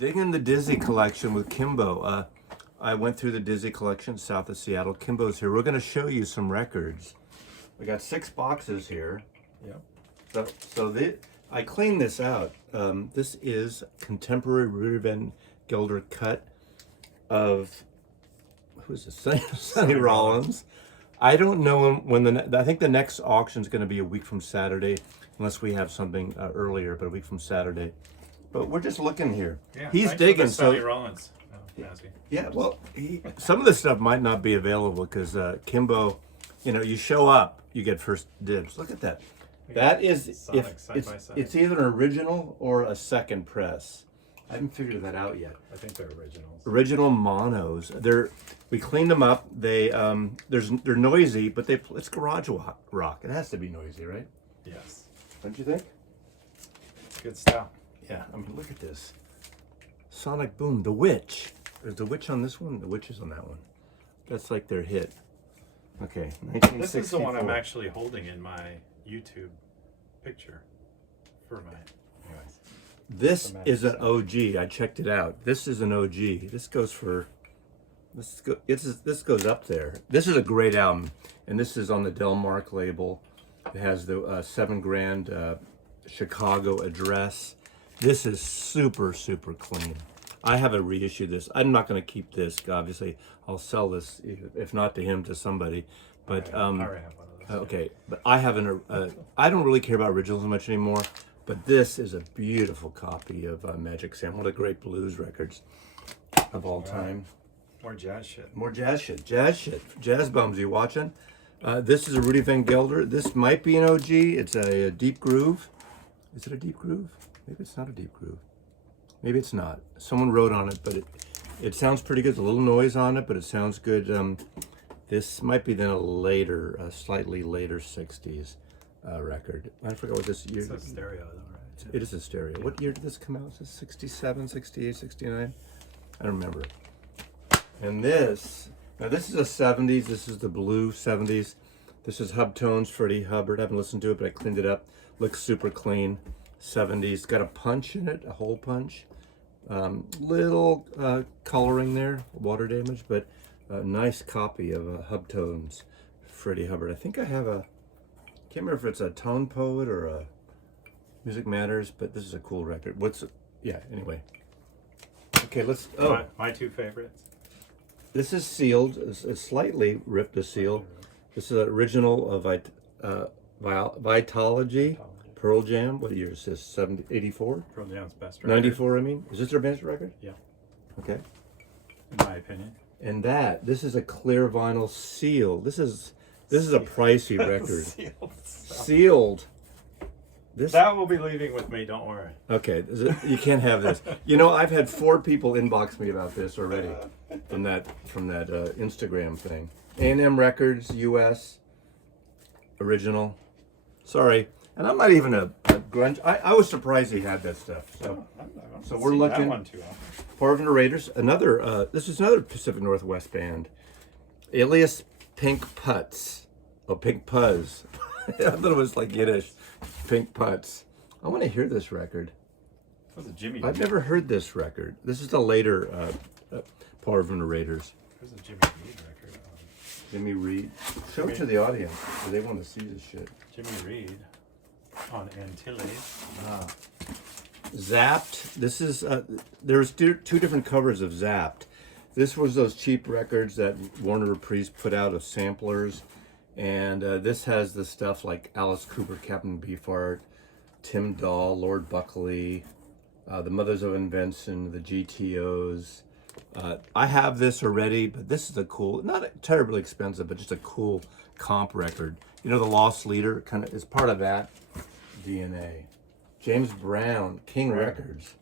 Digging the Dizzy collection with Kimbo. I went through the Dizzy collection south of Seattle. Kimbo's here. We're going to show you some records. We got 6 boxes here. Yep. I cleaned this out. This is contemporary Rudy Van Gelder cut of who's this? Sonny Rollins. I don't know when I think the next auction is going to be a week from Saturday, unless we have something earlier, but a week from Saturday. But we're just looking here. Yeah, He's digging. Sonny Rollins. Yeah, well, some of the stuff might not be available because Kimbo, you show up, you get first dibs. Look at that. That is, it's either an original or a second press. I haven't figured that out yet. I think they're originals. Original monos. We cleaned them up. They're noisy, but it's garage rock. It has to be noisy, right? Yes. Don't you think? Good stuff. Yeah. I mean, look at this. Sonic Boom, The Witch. There's The Witch on this one. The Witch is on that one. That's like their hit. Okay. 1964. This is the one I'm actually holding in my YouTube picture for my. Anyways. This is an OG. I checked it out. This is an OG. This goes for. This goes up there. This is a great album, and this is on the Delmark label. It has the $7 grand Chicago address. This is super clean. I haven't reissued this. I'm not going to keep this. Obviously, I'll sell this, if not to him, to somebody. But I already have one of those. Okay, but I haven't. I don't really care about originals much anymore. But this is a beautiful copy of Magic Sam. One of the great blues records of all time. More jazz shit. More jazz shit. Jazz bums. You watching? This is a Rudy Van Gelder. This might be an OG. It's a deep groove. Is it a deep groove? Maybe it's not a deep groove. Maybe it's not. Someone wrote on it, but it sounds pretty good. There's a little noise on it, but it sounds good. This might be then a slightly later 60s record. I forgot what this year. It's a stereo, though, right? It is a stereo. Yeah. What year did this come out? Is it 67, 68, 69? I don't remember. And this is a 70s. This is the blue 70s. This is Hubtones, Freddie Hubbard. I haven't listened to it, but I cleaned it up. Looks super clean. 70s. Got a punch in it, a hole punch. Little coloring there, water damage, but a nice copy of Hubtones, Freddie Hubbard. I think I have can't remember if it's a Tone Poet or a Music Matters, but this is a cool record. Anyway. Okay, let's, My two favorites. This is sealed, it's slightly ripped to seal. This is an original of Vitology. Pearl Jam, what year is this? 84? Pearl Jam's best record. 94, I mean. Is this their best record? Yeah. Okay. In my opinion. And this is a clear vinyl seal. This is a pricey record. Sealed. That will be leaving with me, don't worry. Okay, you can't have this. I've had 4 people inbox me about this already from that Instagram thing. A&M Records, US, original. Sorry. And I'm not even a grunge. I was surprised he had that stuff. So we're looking. That one too often. Parvin Raiders. This is another Pacific Northwest band. Alias Pink Putz. Oh, Pink Puzz. I thought it was like Yiddish. Pink Putz. I want to hear this record. That was a Jimmy. I've never heard this record. This is the later Parvin Raiders. There's a Jimmy Reed record. Jimmy Reed. Show it to the audience. They want to see this shit. Jimmy Reed. On Antilles. Zapped. This is there's 2 different covers of Zapped. This was those cheap records that Warner Reprise put out of samplers, and this has the stuff like Alice Cooper, Captain Beefheart, Tim Dahl, Lord Buckley, the Mothers of Invention, the GTOs. I have this already, but this is a cool, not terribly expensive, but just a cool comp record. The Lost Leader kind of is part of that DNA. James Brown, King Records.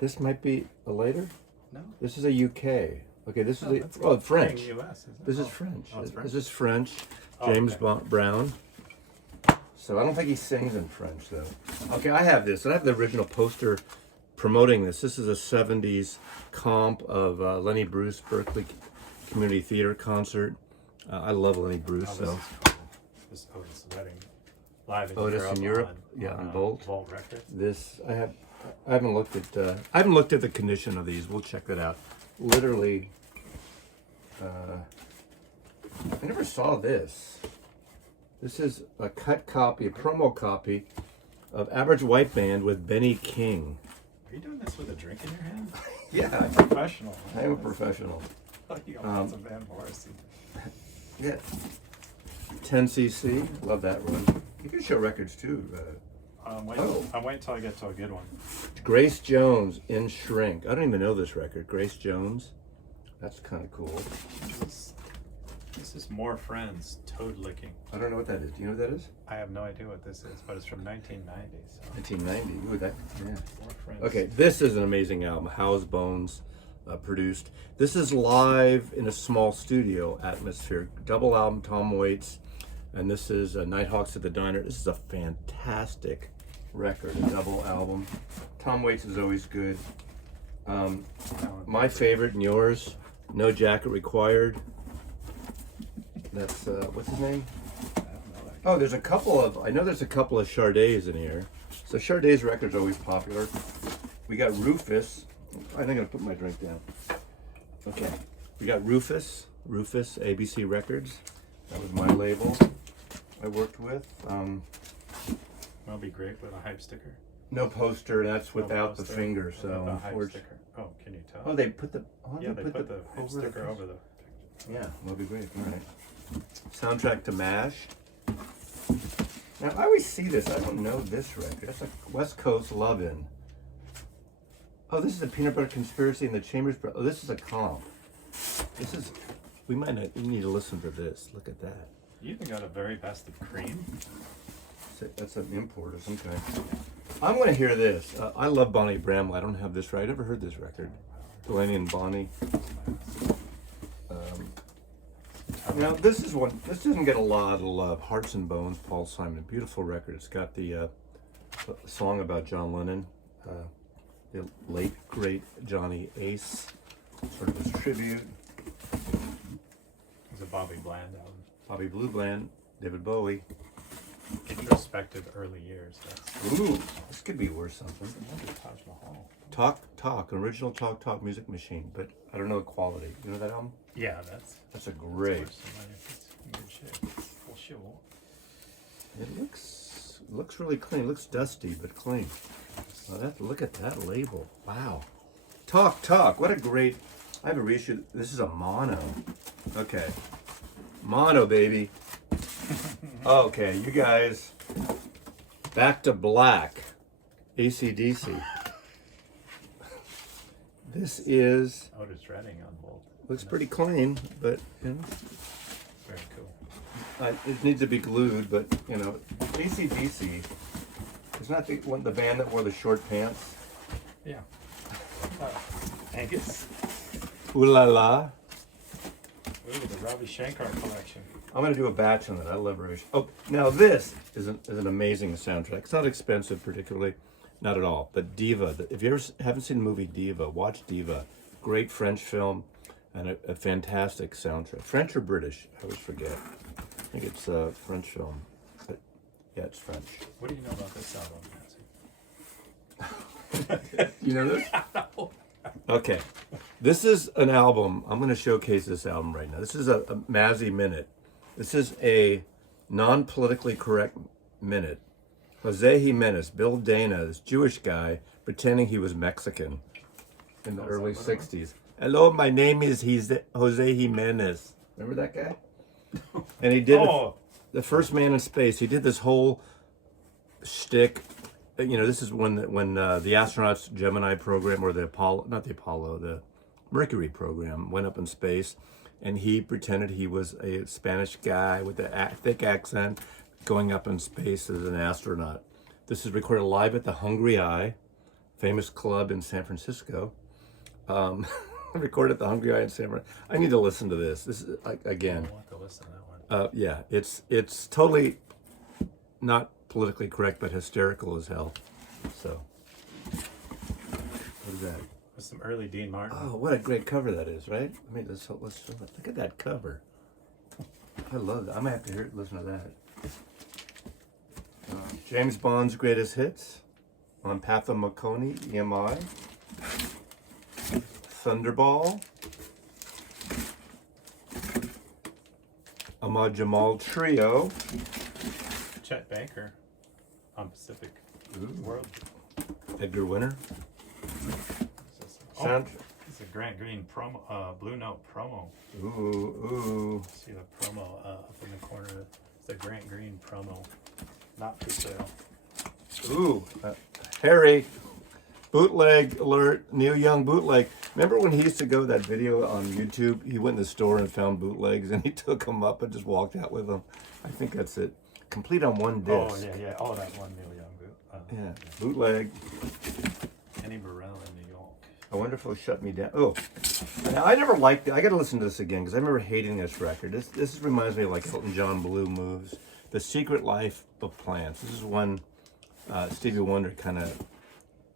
This might be a later? No. This is a UK. Okay, this is French. US, this is French. Oh, French. This is French. James Brown. So I don't think he sings in French though. Okay, I have this. I have the original poster promoting this. This is a 70s comp of Lenny Bruce Berkeley Community Theater concert. I love Lenny Bruce. This is Otis Redding live in Otis Europe in Europe, on on Volt. Volt record. This I I haven't looked at the condition of these. We'll check that out. Literally, I never saw this. This is a cut copy, a promo copy of Average White Band with Benny King. Are you doing this with a drink in your hand? Yeah, Professional. I am a professional. You got lots of Van Morrison. Yeah. 10cc, love that one. You can show records too. I'm waiting till I get to a good one. Grace Jones in Shrink. I don't even know this record. Grace Jones. That's kind of cool. This is More Friends, Toad Licking. I don't know what that is. Do you know what that is? I have no idea what this is, but it's from 1990. So. 1990. Ooh, that, yeah. More Friends. Okay, this is an amazing album. How's Bones produced. This is live in a small studio atmosphere. Double album, Tom Waits. And this is Nighthawks at the Diner. This is a fantastic record, a double album. Tom Waits is always good. My favorite and yours, No Jacket Required. That's, what's his name? Oh, there's a couple of Shardays in here. So Shardays records are always popular. We got Rufus. I think I'm gonna put my drink down. Okay. We got Rufus, ABC Records. That was my label I worked with. That'll be great with a hype sticker. No poster, that's without the poster, finger, so without the hype unfortunately. sticker. Oh, can you tell? Oh, they put the yeah, they put the hype sticker over the. Yeah, that'll be great. All right. Soundtrack to MASH. Now I always see this. I don't know this record. That's a West Coast Lovin'. Oh, this is a Peanut Butter Conspiracy in the Chambers. Oh, this is a comp. This is. We need to listen to this. Look at that. You even got a very best of cream. That's an import of some kind. I'm going to hear this. I love Bonnie Bramlett. I don't have this right. I never heard this record. Delaney and Bonnie. Now this is one. This doesn't get a lot of love. Hearts and Bones, Paul Simon. Beautiful record. It's got the song about John Lennon, the late great Johnny Ace, sort of his tribute. It's a Bobby Bland album. Bobby Blue Bland, David Bowie. Introspective early years. That's Ooh, this could be worth something. Taj Mahal. Talk, an original Talk Music Machine, but I don't know the quality. You know that album? Yeah, That's a great. Good shit. Well, sure. It looks really clean. It looks dusty but clean. Well, look at that label. Wow. Talk. What a great. I have a reissue. This is a mono. Okay. Mono, baby. Okay, you guys. Back to Black. AC/DC. This is. Otis Redding on both. Looks pretty clean, but you know. Very cool. It needs to be glued, but you know, AC/DC. It's not the band that wore the short pants. Yeah. Angus. Ooh la la. Ooh, the Ravi Shankar collection. I'm gonna do a batch on that. I love Ravi. Oh, now this is an amazing soundtrack. It's not expensive particularly, not at all. But Diva. If you haven't seen the movie Diva, watch Diva. Great French film, and a fantastic soundtrack. French or British? I always forget. I think it's a French film. But yeah, it's French. What do you know about this album, Nancy? You know this? Okay. This is an album. I'm going to showcase this album right now. This is a Mazzy minute. This is a non-politically correct minute. Jose Jimenez, Bill Dana, this Jewish guy, pretending he was Mexican in the early 60s. Hello, my name is Jose Jimenez. Remember that guy? And he did the first man in space. He did this whole shtick. You know, this is when the astronauts Gemini program, or the Mercury program went up in space, and he pretended he was a Spanish guy with a thick accent going up in space as an astronaut. This is recorded live at the Hungry Eye, famous club in San Francisco. Recorded at the Hungry Eye in San Francisco. I need to listen to this. This is again. I want to listen to that one. Yeah, it's totally not politically correct, but hysterical as hell. So, what is that? With some early Dean Martin. Oh, what a great cover that is, right? I mean, let's look at that cover. I love that. I'm gonna have to listen to that. James Bond's Greatest Hits. on Pathomaconi EMI. Thunderball. Ahmad Jamal Trio. Chet Baker on Pacific Ooh. World. Edgar Winter. Oh, Sound. it's a Grant Green promo, Blue Note promo. Ooh. See the promo up in the corner. It's a Grant Green promo. Not for sale. Ooh. Harry. Bootleg alert. Neil Young bootleg. Remember when he used to go that video on YouTube? He went in the store and found bootlegs and he took them up and just walked out with them. I think that's it. Complete on one disc. Oh, yeah. Oh, that one Neil Young boot. Yeah. Bootleg. Kenny Burrell in New York. I wonder if it'll shut me down. Oh, now, I never liked it. I got to listen to this again because I remember hating this record. This reminds me of like Elton John Blue Moves, The Secret Life of Plants. This is one Stevie Wonder kind of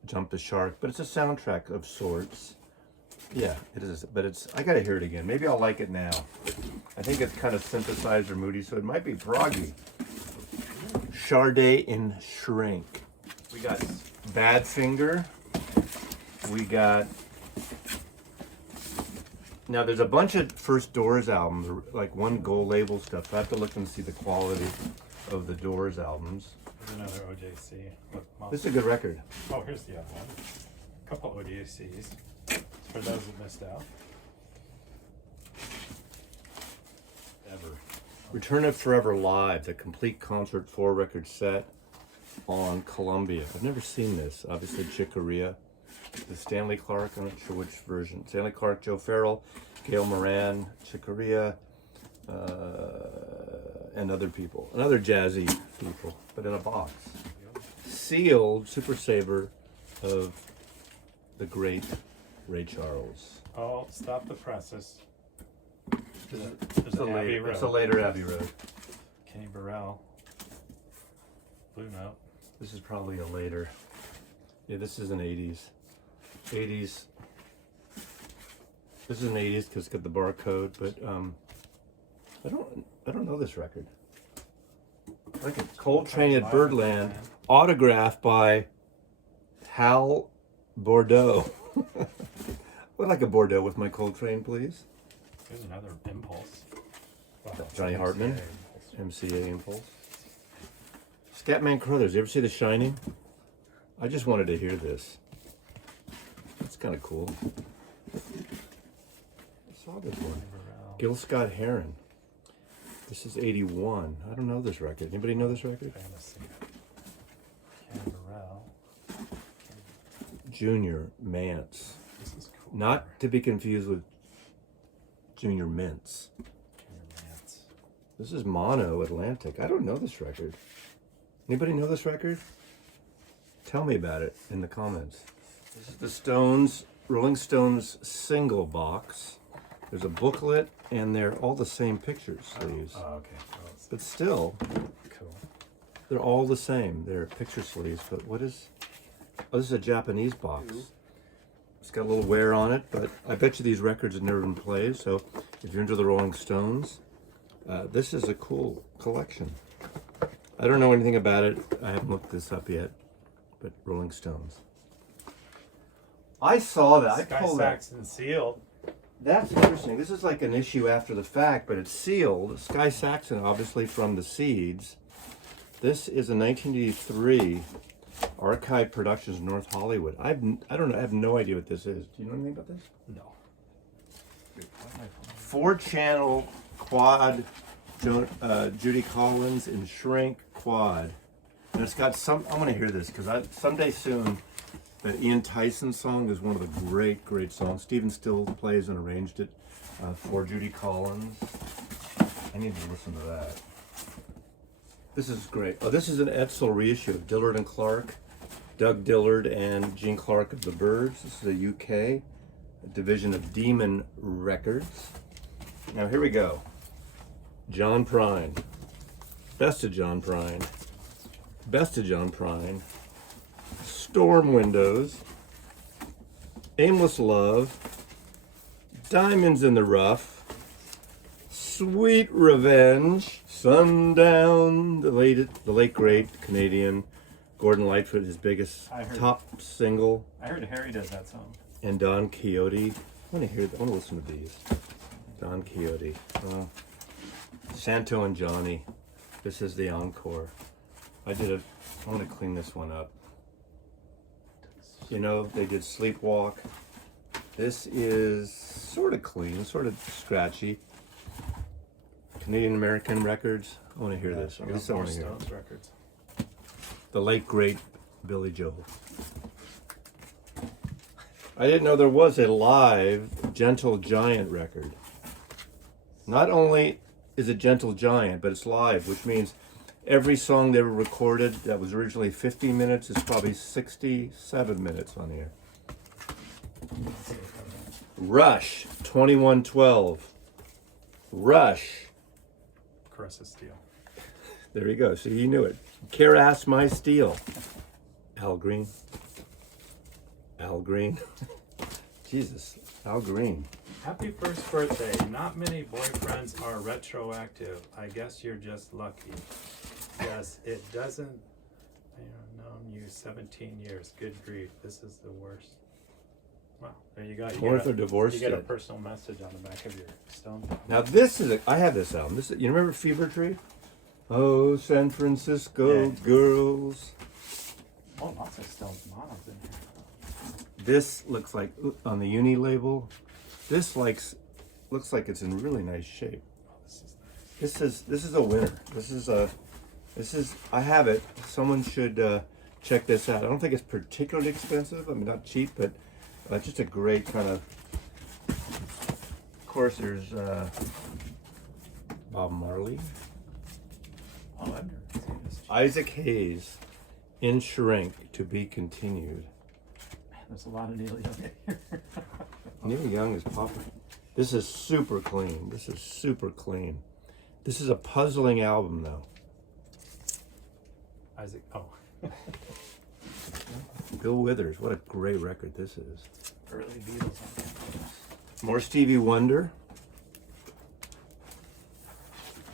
jumped the shark, but it's a soundtrack of sorts. Yeah, it is. But I got to hear it again. Maybe I'll like it now. I think it's kind of synthesized or moody, so it might be proggy. Sade in Shrink. We got Badfinger. We got, now there's a bunch of First Doors albums, like one gold label stuff. I have to look and see the quality of the Doors albums. There's another OJC. This is a good record. Oh, here's the other one. A couple OJCs for those that missed out. Ever. Return of Forever Live, the complete concert 4-record set on Columbia. I've never seen this. Obviously, Chick Corea. The Stanley Clark, I'm not sure which version. Stanley Clark, Joe Farrell, Gail Moran, Chick Corea, and other people. And other jazzy people, but in a box. Sealed Super Saver of the great Ray Charles. Oh, stop the presses. It's a later Abbey Road. Kenny Burrell. Blue Note. This is probably a later. Yeah, this is an 80s. 80s. This is an 80s because it's got the barcode, but I don't know this record. Like a Coltrane at Birdland, autographed by Hal Bordeaux. I would like a Bordeaux with my Coltrane, please. Here's another Impulse. Wow, Johnny Hartman, MCA. MCA Impulse. Scatman Crothers, you ever see The Shining? I just wanted to hear this. That's kind of cool. I saw this one. Gil Scott Heron. This is 81. I don't know this record. Anybody know this record? Fantasy. Kenny Burrell. Junior Mance. This is cool. Not to be confused with Junior Mints. Kenny Mance. This is Mono Atlantic. I don't know this record. Anybody know this record? Tell me about it in the comments. This is the Stones, Rolling Stones single box. There's a booklet and they're all the same picture sleeves. Oh, okay. Well, But still, cool. they're all the same. They're picture sleeves, but what is... Oh, this is a Japanese box. It's got a little wear on it, but I bet you these records have never been played, so if you're into the Rolling Stones, this is a cool collection. I don't know anything about it. I haven't looked this up yet, but Rolling Stones. I saw that. I Sky pulled that. Saxon sealed. That's interesting. This is like an issue after the fact, but it's sealed. Sky Saxon, obviously from the Seeds. This is a 1983 Archive Productions, North Hollywood. I don't know. I have no idea what this is. Do you know anything about this? No. 4-channel quad, Judy Collins in Shrink quad. And it's got some, I'm going to hear this because someday soon, that Ian Tyson song is one of the great, great songs. Stephen Still plays and arranged it for Judy Collins. I need to listen to that. This is great. Oh, this is an Edsel reissue of Dillard and Clark, Doug Dillard and Gene Clark of the Byrds. This is a UK division of Demon Records. Now here we go. John Prine. Best of John Prine. Best of John Prine. Storm Windows. Aimless Love. Diamonds in the Rough. Sweet Revenge. Sundown. The late great Canadian Gordon Lightfoot, his biggest I heard- top single, I heard Harry does that song. and Don Quixote. I want to hear. I want to listen to these. Don Quixote. Santo and Johnny. This is the encore. I want to clean this one up. You know, they did Sleepwalk. This is sort of clean, sort of scratchy. Canadian American Records. I want to hear this. I At least got I more want to hear it. Stones records. The late great Billy Joel. I didn't know there was a live Gentle Giant record. Not only is it Gentle Giant, but it's live, which means every song they ever recorded that was originally 50 minutes is probably 67 minutes on here. Rush, 2112. Rush. Caressa Steel. There you go. See, you knew it. Keras My Steel. Al Green. Al Green. Jesus, Al Green. Happy first birthday. Not many boyfriends are retroactive. I guess you're just lucky. Yes, it doesn't. I've known you 17 years. Good grief. This is the worst. Wow. There you go. Or if they're divorced You get a yet. personal message on the back of your stone. Now this is I have this album. You remember Fever Tree? Oh, San Francisco Yeah. girls. Oh, lots of Stones monos in here. This looks like on the Uni label. This looks like it's in really nice shape. Oh, this is nice. This is a winner. This is I have it. Someone should check this out. I don't think it's particularly expensive. I mean, not cheap, but just a great kind of. Of course, there's Bob Marley, Oh, I've never seen this. Isaac Hayes, In Shrink, to be continued. Man, there's a lot of Neil Young in here. Neil Young is popular. This is super clean. This is super clean. This is a puzzling album, though. Isaac. Oh. Bill Withers, what a great record this is. Early Beatles on campus. More Stevie Wonder.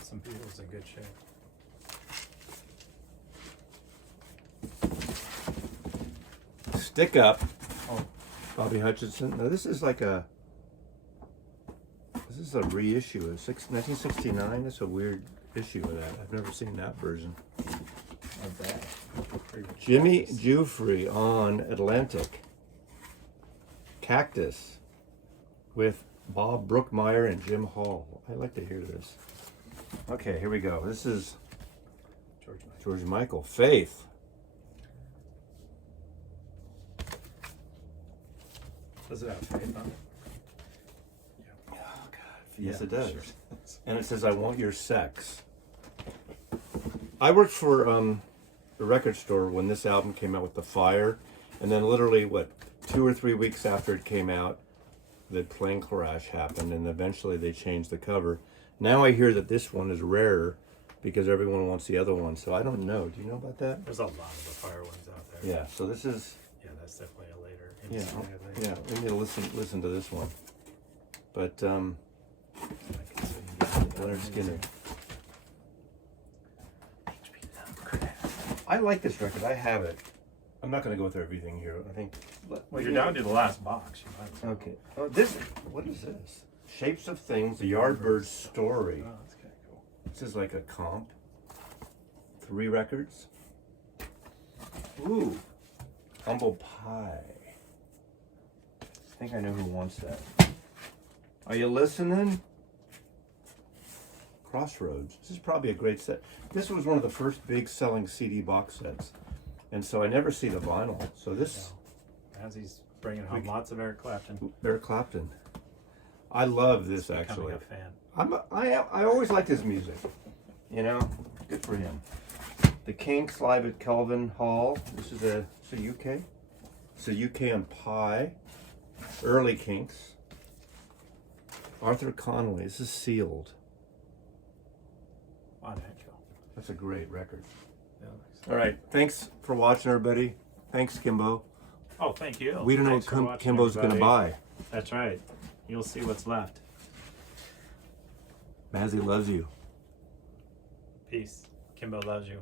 Some Beatles in good shape. Stick Up, Oh, Bobby Hutchinson. Now this is a reissue of 1969. That's a weird issue of that. I've never seen that version. not bad. Pretty good. Jimmy Giuffre on Atlantic. Cactus with Bob Brookmeyer and Jim Hall. I like to hear this. Okay, here we go. This is George Michael. George Michael. Faith. Does it have faith on it? Oh, God. Yes, Yeah, it does. sure. And it says, I want your sex. I worked for a record store when this album came out with The Fire. And then literally, 2 or 3 weeks after it came out, the plane crash happened. And eventually they changed the cover. Now I hear that this one is rarer because everyone wants the other one. So I don't know. Do you know about that? There's a lot of the fire ones out there. Yeah, so this is... Yeah, that's definitely a later. Yeah, inside later. yeah, we need to listen to this one. But, I can see you get Leonard that Skinner. amazing. I like this record. I have it. I'm not going to go through everything here. I think... Well, you're down to the last box. You might as well. Okay. Oh, what is this? Shapes of Things, The Yardbird Story. Oh, that's kind of cool. This is like a comp. 3 records. Ooh. Humble Pie. I think I know who wants that. Are you listening? Crossroads. This is probably a great set. This was one of the first big selling CD box sets. And so I never see the vinyl. So this... As he's bringing home lots of Eric Clapton. Eric Clapton. I love this Becoming actually. a fan. I always liked his music. You know, good for him. The Kinks live at Kelvin Hall. This is a UK. It's a UK on Pie. Early Kinks. Arthur Conway. This is Sealed. Wow, that cool. That's a great record. Yeah, All right. Thanks for watching, everybody. Thanks, Kimbo. oh, thank you. We don't know Thanks for what watching, Kimbo's going to everybody. buy. That's right. You'll see what's left. Mazzy loves you. Peace. Kimbo loves you.